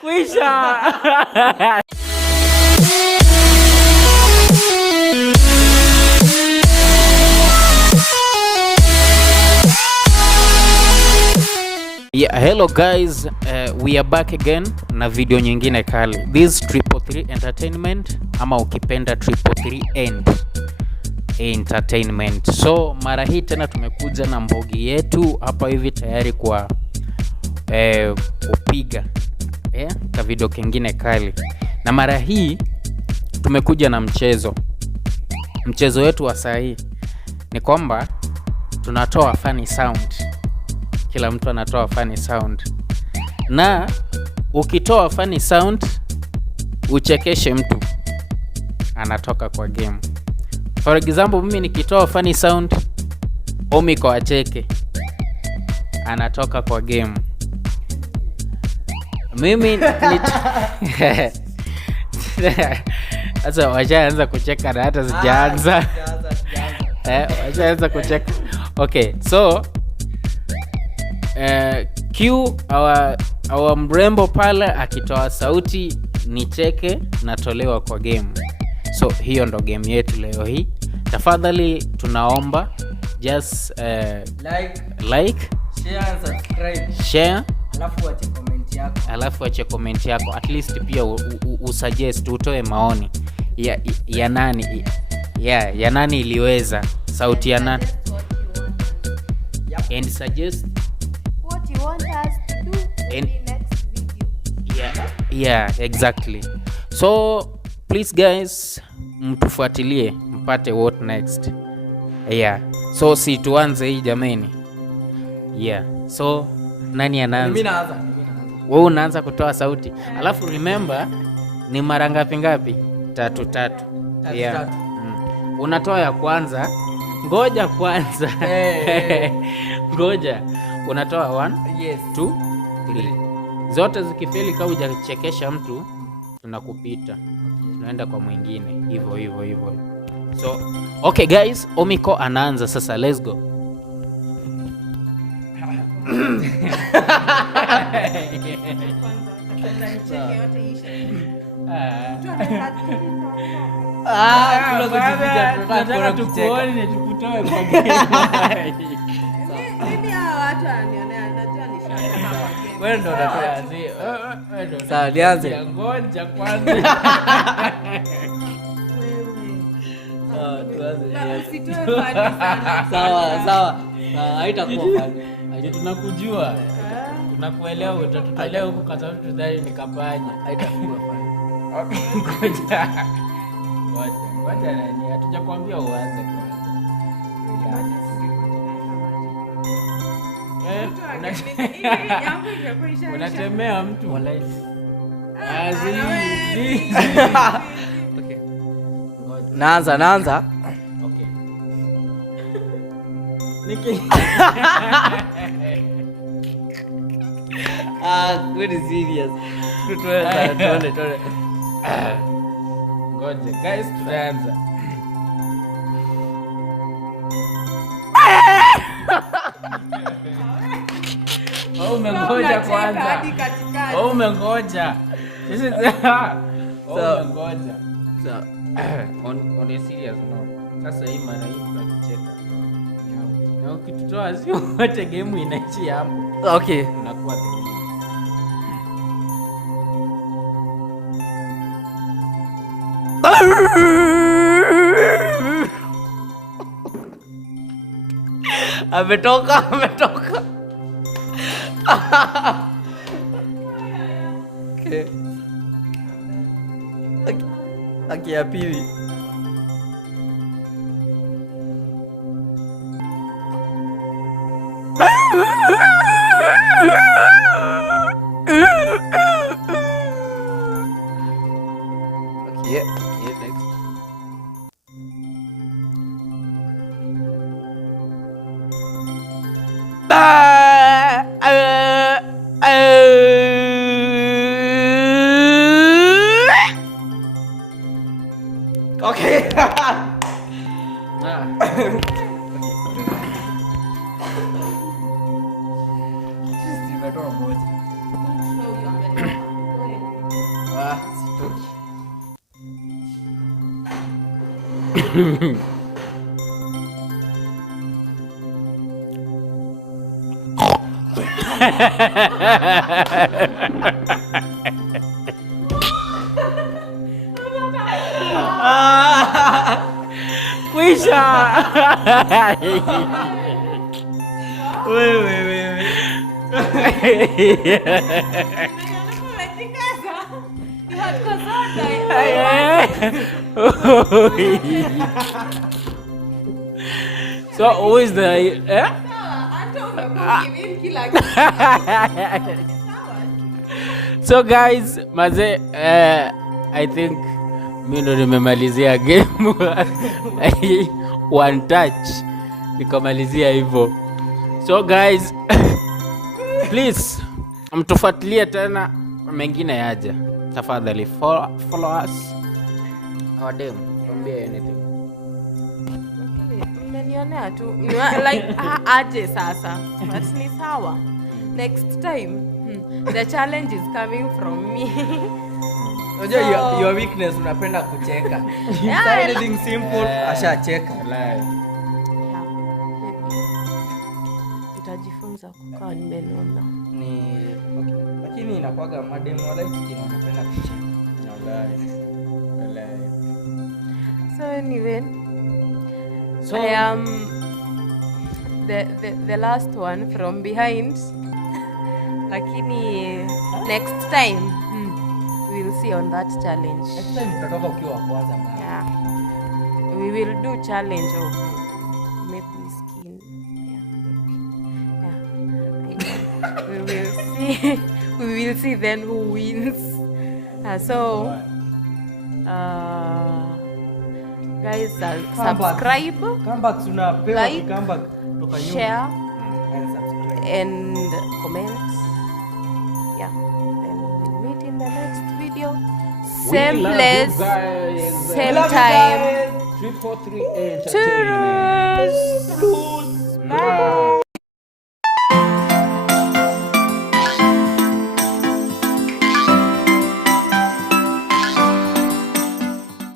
Kwisha. Yeah, hello guys, we are back again na video nyingine kali. This 333 Entertainment ama ukipenda 333 Entertainment. So mara hii tena tumekuja na mbogi yetu hapa hivi tayari kwa kupiga ka video kingine kali. Na mara hii tumekuja na mchezo wetu wa saa hii ni kwamba tunatoa funny sound. Kila mtu anatoa funny sound. Na ukitoa funny sound uchekeshe mtu, anatoka kwa game. For example, mimi nikitoa funny sound Omiko acheke, anatoka kwa game. Mimi sasa washaanza kucheka na hata sijaanza. Washaanza kucheka. Okay, so Q our mrembo pale akitoa sauti nicheke, natolewa kwa game. So hiyo ndo game yetu leo hii. Tafadhali tunaomba just like, share, subscribe, share, alafu ache comment yako. At least pia usuggest, utoe maoni ya nani ya nani iliweza sauti ya nani. And suggest what you want us to do in the next video. Yeah, exactly. So please guys, mtufuatilie mpate what next. Yeah, so si tuanze hii jameni. Yeah, so nani anaanza? Mimi naanza. Wewe unaanza kutoa sauti. Alafu remember ni mara ngapi? Tatu. Yeah. Unatoa ya kwanza. Ngoja kwanza. Ngoja. Unatoa 1, yes, 2, 3. Zote zikifeli kama hujachekesha mtu tunakupita. Tunaenda kwa mwingine. Hivyo. So, okay guys, Omiko anaanza sasa. Let's go. Tunataka tukuone tukutoe kwa game. Mimi hawa watu wananionea, najua nishaka. Wewe ndo unatoa. Sawa, nianze. Ngoja kwanza. Usitoe fani sana. Sawa. Haitakuwa fani. Tunakujua. Tunakuelewa, utatutolea huko kwa sababu tudai nikapanya. Haitakuwa fani. Okay, ngoja nani? Hatujakwambia uanze kwanza. Unatemea mtu wallahi. Okay. Naanza. Okay. Very serious. Tuone. Ngoja guys, tunaanza. Umengoja kwanza. Umengoja. Sisi umengoja. So, on a serious note. Sasa hii mara hii tunacheka. Na ukitutoa sio wote game inaishia hapo. Okay. Unakuwa ametoka. Okay. Ya pili. Okay, next. Okay. Sitoki. Kwisha. Wewe. So who is the So guys, maze I think mimi ndo nimemalizia game one touch nikamalizia hivyo. So guys please mtufuatilie tena mengine yaja tafadhali. Follow us. Our dem, tuambie anything. Mmenionea tu like aje sasa, but ni sawa. Next time the challenge is coming from me. Unajua your weakness unapenda kucheka. Anything simple ashacheka. Utajifunza kukaa nimenona. Ni okay. Lakini inakuwaga madem wala skin wanapenda kucheka. Wallahi. So anyway, so I am the last one from behind. Lakini next time we will see on that challenge. Next time tutatoka ukiwa kwanza bana. Yeah. We will do challenge of maple skin. Yeah. We will see. We will see then who wins. Guys, subscribe, Comeback tunapewa like, comeback kutoka nyuma. share, And subscribe. and comment. Yeah. Then we'll meet in the next video. Same place, same time. 343 Entertainment. Cheers. Bye.